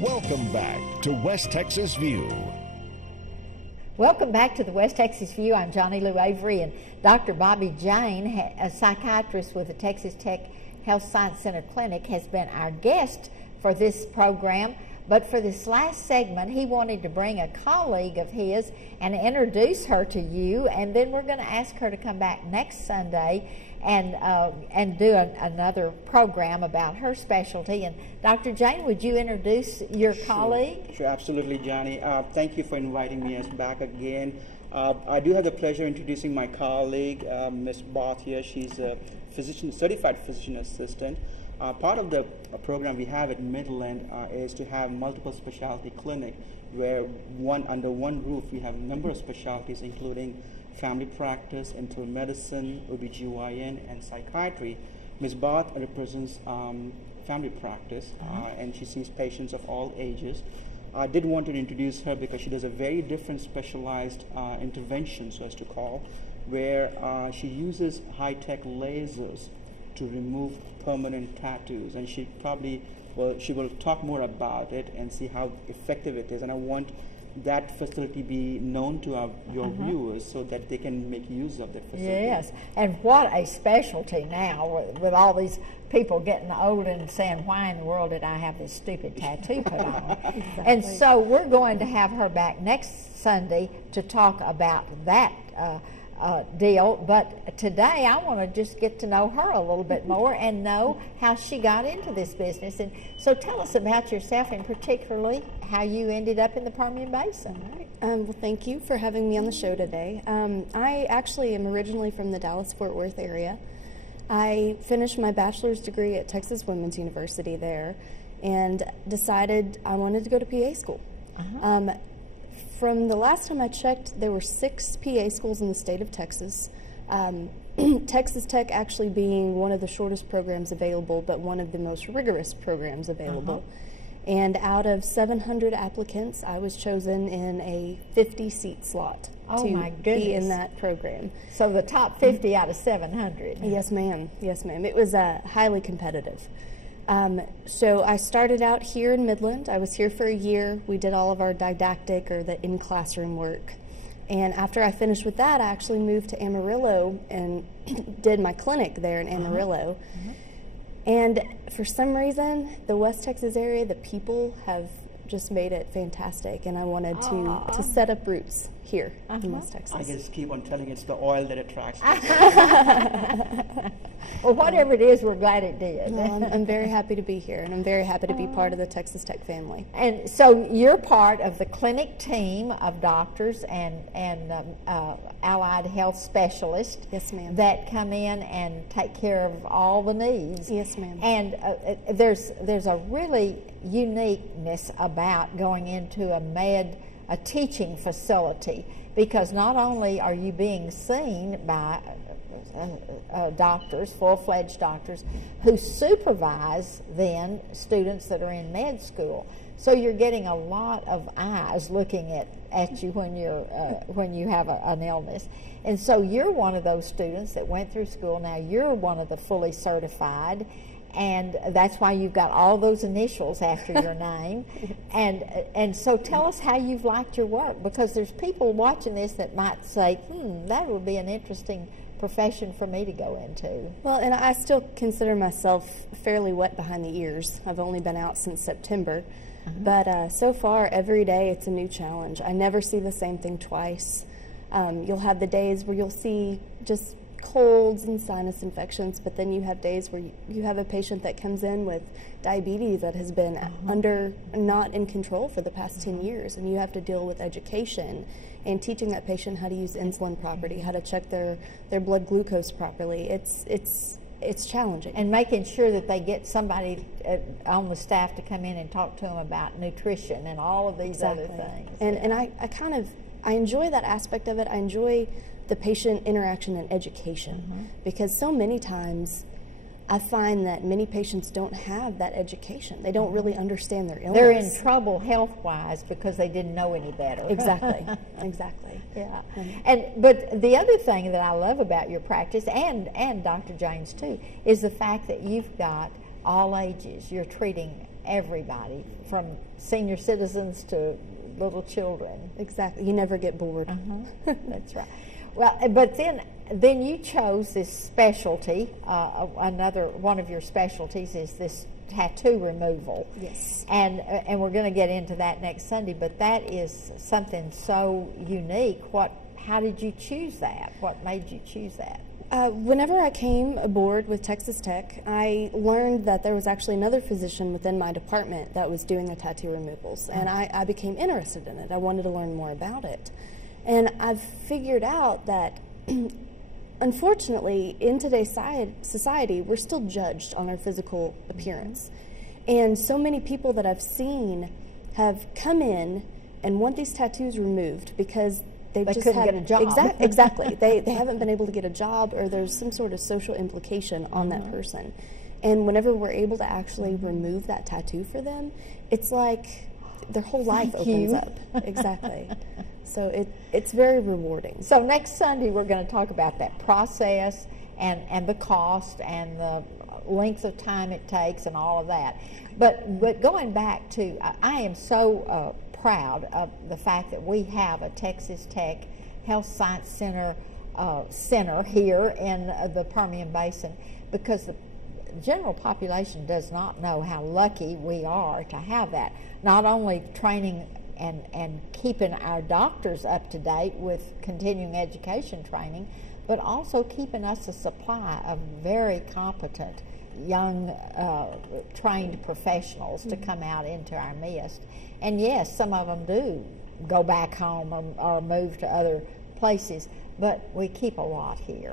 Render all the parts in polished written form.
Welcome back to West Texas View. Welcome back to the West Texas View. I'm Johnny Lou Avery, and Dr. Bobby Jane, a psychiatrist with the Texas Tech Health Science Center Clinic, has been our guest for this program. But for this last segment, he wanted to bring a colleague of his and introduce her to you, and then we're going to ask her to come back next Sunday and do another program about her specialty. And Dr. Jane, would you introduce your colleague? Sure, absolutely, Johnny. Thank you for inviting me back again. I do have the pleasure of introducing my colleague, Ms. Both here. She's a certified physician assistant. Part of the program we have at Midland is to have multiple specialty clinic where under one roof we have a number of specialties including family practice, internal medicine, OBGYN, and psychiatry. Ms. Both represents family practice and she sees patients of all ages. I did want to introduce her because she does a very different specialized intervention, so as to call, where she uses high-tech lasers to remove permanent tattoos, and she will talk more about it and see how effective it is. And I want that facility be known to your viewers so that they can make use of that facility. Yes, and what a specialty now with all these people getting old and saying, why in the world did I have this stupid tattoo put on? Exactly. And so we're going to have her back next Sunday to talk about that deal, but today I want to just get to know her a little bit more and know how she got into this business. And so tell us about yourself, and particularly how you ended up in the Permian Basin. Well, thank you for having me on the show today. I actually am originally from the Dallas-Fort Worth area. I finished my bachelor's degree at Texas Women's University there and decided I wanted to go to PA school. From the last time I checked, there were 6 PA schools in the state of Texas. Texas Tech actually being one of the shortest programs available, but one of the most rigorous programs available. And out of 700 applicants, I was chosen in a 50-seat slot to be in that program. So the top 50 out of 700. Yes, ma'am. Yes, ma'am. It was highly competitive. So I started out here in Midland. I was here for a year. We did all of our didactic or the in-classroom work. And after I finished with that, I actually moved to Amarillo and did my clinic there in Amarillo. And for some reason, the West Texas area, the people have just made it fantastic, and I wanted to set up roots here in West Texas. I just keep on telling it's the oil that attracts us. Well, whatever it is, we're glad it did. Well, I'm very happy to be here, and I'm very happy to be part of the Texas Tech family. And so you're part of the clinic team of doctors and allied health specialists. Yes, ma'am. That come in and take care of all the needs. Yes, ma'am. And there's a really uniqueness about going into a teaching facility, because not only are you being seen by doctors, full-fledged doctors, who supervise then students that are in med school. So you're getting a lot of eyes looking at you when you have an illness. And so you're one of those students that went through school. Now you're one of the fully certified, and that's why you've got all those initials after your name. And so tell us how you've liked your work, because there's people watching this that might say, that would be an interesting profession for me to go into. Well, and I still consider myself fairly wet behind the ears. I've only been out since September. But so far, every day it's a new challenge. I never see the same thing twice. You'll have the days where you'll see just colds and sinus infections, but then you have days where you have a patient that comes in with diabetes that has been not in control for the past 10 years, and you have to deal with education and teaching that patient how to use insulin properly, how to check their blood glucose properly. It's challenging. And making sure that they get somebody on the staff to come in and talk to them about nutrition and all of these other things. And I enjoy that aspect of it. I enjoy the patient interaction and education, because so many times I find that many patients don't have that education. They don't really understand their illness. They're in trouble health-wise because they didn't know any better. Exactly. Exactly. Yeah. But the other thing that I love about your practice, and Dr. James too, is the fact that you've got all ages. You're treating everybody, from senior citizens to little children. Exactly. You never get bored. That's right. Well, but then you chose this specialty. Another one of your specialties is this tattoo removal. Yes. And we're going to get into that next Sunday. But that is something so unique. How did you choose that? What made you choose that? Whenever I came aboard with Texas Tech, I learned that there was actually another physician within my department that was doing the tattoo removals, and I became interested in it. I wanted to learn more about it. And I've figured out that, unfortunately, in today's society, we're still judged on our physical appearance. And so many people that I've seen have come in and want these tattoos removed because they just couldn't get a job. Exactly. They haven't been able to get a job, or there's some sort of social implication on that person. And whenever we're able to actually remove that tattoo for them, it's like their whole life opens up. Exactly. So it's very rewarding. So next Sunday we're going to talk about that process and the cost and the length of time it takes and all of that. But going back to, I am so proud of the fact that we have a Texas Tech Health Science Center here in the Permian Basin, because the general population does not know how lucky we are to have that. Not only training and keeping our doctors up to date with continuing education training, but also keeping us a supply of very competent young trained professionals to come out into our midst. And yes, some of them do go back home or move to other places, but we keep a lot here.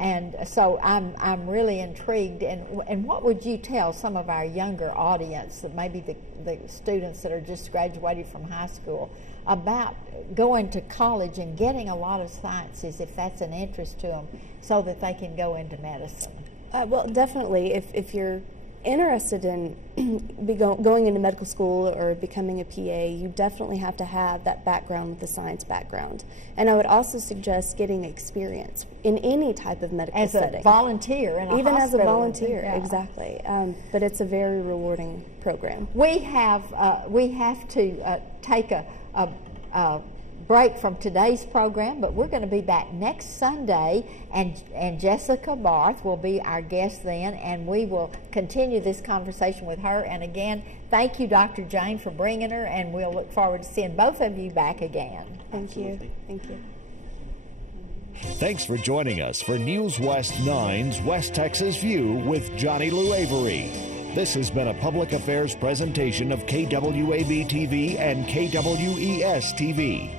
And so I'm really intrigued. And what would you tell some of our younger audience, that maybe the students that are just graduated from high school, about going to college and getting a lot of sciences, if that's an interest to them, so that they can go into medicine? Well, definitely. If you're interested in going into medical school or becoming a PA, you definitely have to have that background with the science background. And I would also suggest getting experience in any type of medical setting. As a volunteer in a Even hospital. as a volunteer, Yeah. exactly. But it's a very rewarding program. We have to take a break from today's program, but we're going to be back next Sunday, and Jessica Barth will be our guest then, and we will continue this conversation with her. And again, thank you, Dr. Jane, for bringing her, and we'll look forward to seeing both of you back again. Thank you. Thank you. Thanks for joining us for News West 9's West Texas View with Johnny Lou Avery. This has been a public affairs presentation of KWAB-TV and KWES-TV.